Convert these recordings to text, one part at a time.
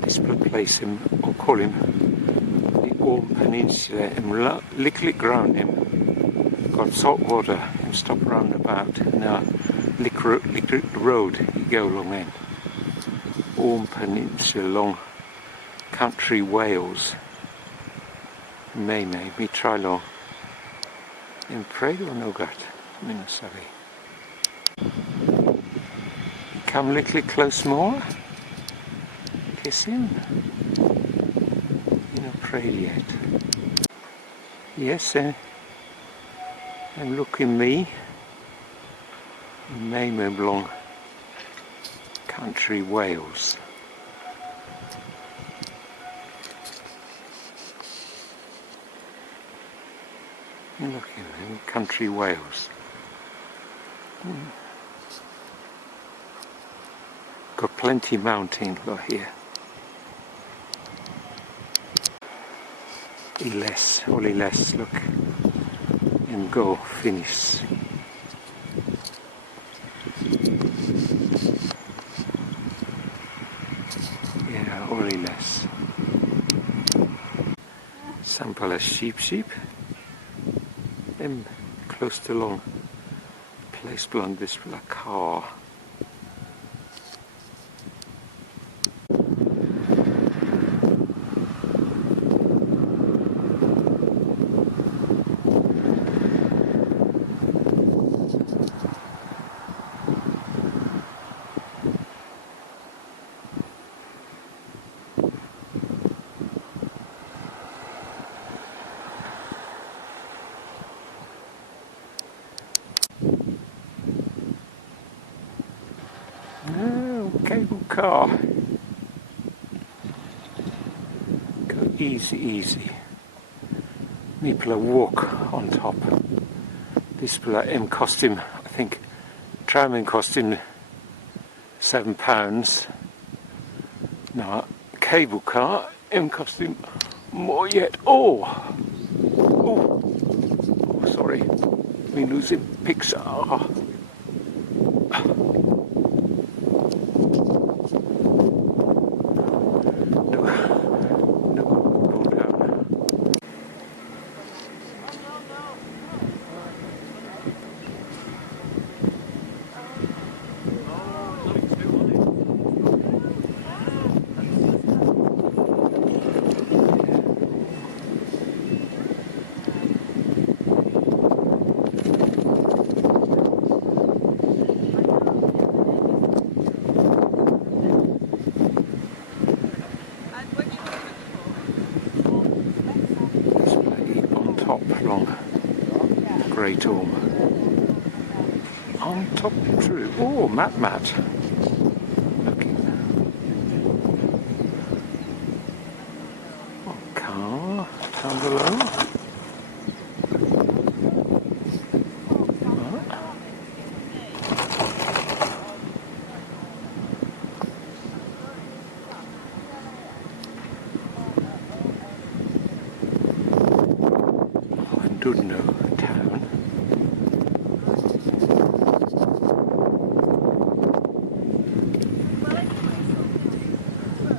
This place him, or call him, the Orme Peninsula, him liklik round him. Got salt water and stop round about. Now liklik road you go along then. Orme Peninsula along country Wales. Me try long. In Prague or Nogat, Minnesota. Come little close more. Kisim. You know, pray yet. Yes, and look in me. Me belong country Wales. Look at them, country Wales. Got plenty mountain got here. All less, look. And go finish. Yeah, all less. Sampela sipsip. Close to long place beyond Dispela car. Oh, cable car. Go easy. People walk on top. Dispela cost him, I think, tram cost him £7. Now, cable car cost him more yet. Oh, sorry, we losing Pixar. Long Great Orme on top true. Oh, mat looking. Oh, car down below. Llandudno town.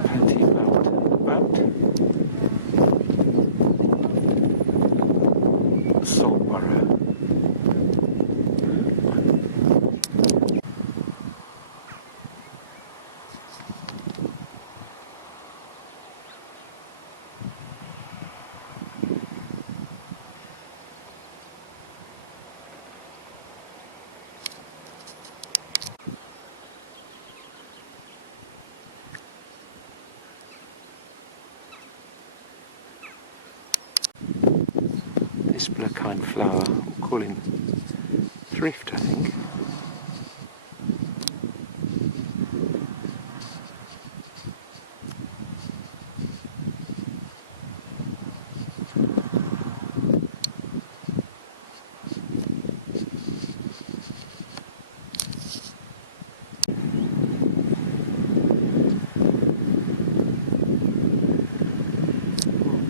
Plenty about Saltborough. Dispela kind flower, we'll call him Thrift, I think.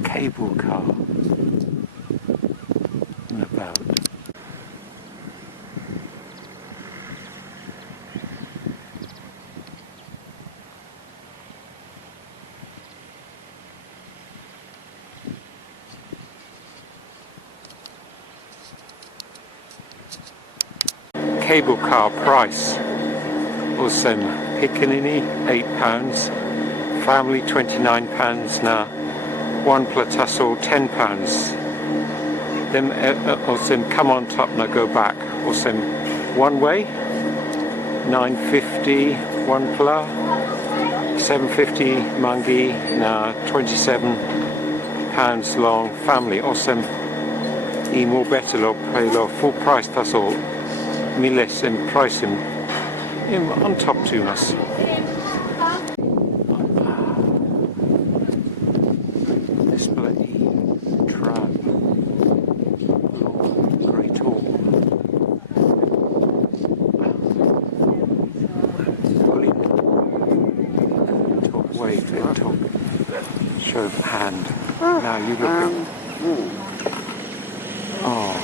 Cable car. Nabaut. cable car price. Awesome. Piccaninny, £8. Family, £29 now. One plus tasol, £10. Then awesome. Come on top now. Go back. Awesome. One way, £9.50. One plua, £7.50. Mangi now, £27 long. Family. Awesome. I more better lo pay lo full price tasol. Miles and price him on top to us. Dispela trap. Great all. Talk wave and talk. Show of hand. Now you look at. Oh.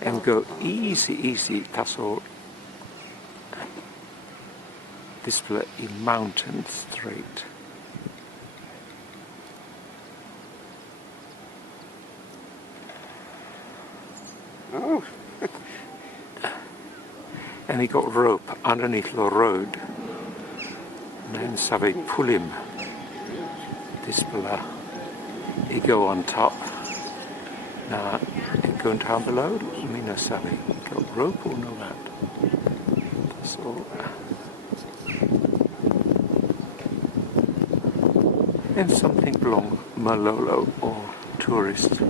And go easy tasol. Dispela mountain straight. Oh. And he got rope underneath the road. And then Savi pull him. Dispela. He go on top. Now he go down below. Me no Savi. Got rope or no that. That's all. And something belong Malolo or tourist.